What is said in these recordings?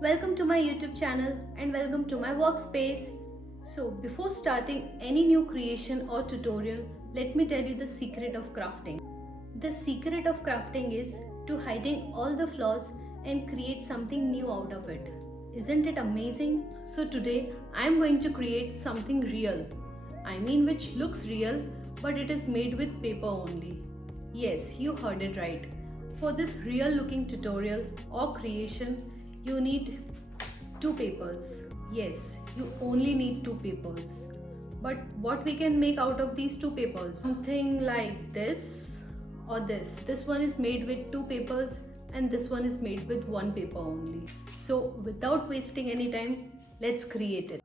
Welcome to my YouTube channel and welcome to my workspace. So before starting any new creation or tutorial, let me tell you the secret of crafting. The secret of crafting is to hiding all the flaws and create something new out of it. Isn't it amazing? So today I am going to create something real. I mean which looks real but it is made with paper only. Yes, you heard it right. For this real looking tutorial or creation, you need two papers. Yes, you only need two papers. But what we can make out of these two papers? Something like this or this. This one is made with two papers and this one is made with one paper only. So without wasting any time, let's create it.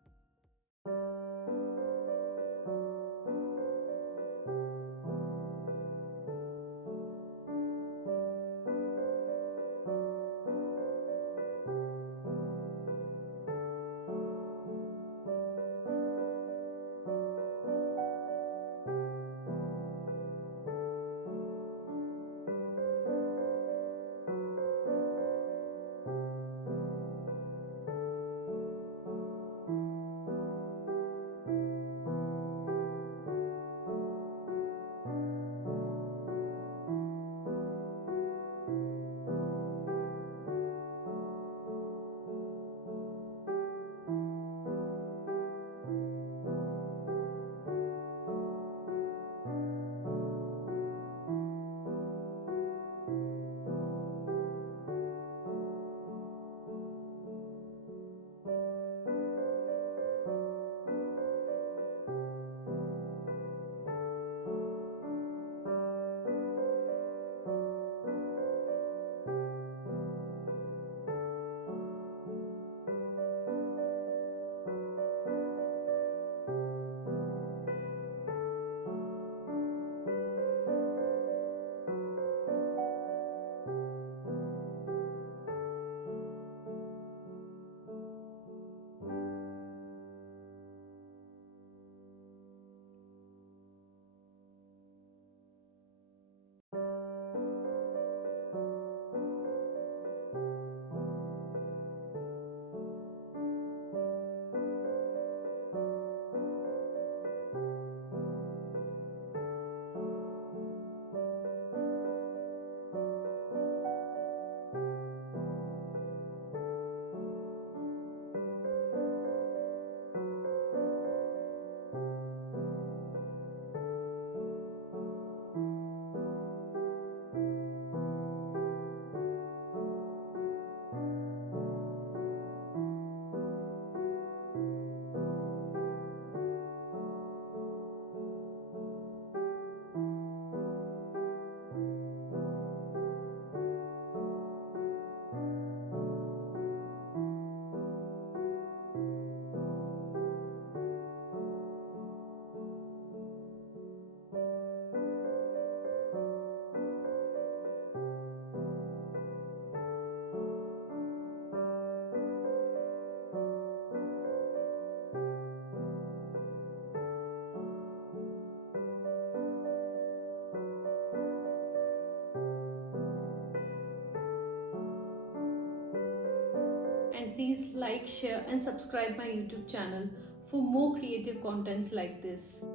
And please like, share and subscribe my YouTube channel for more creative contents like this.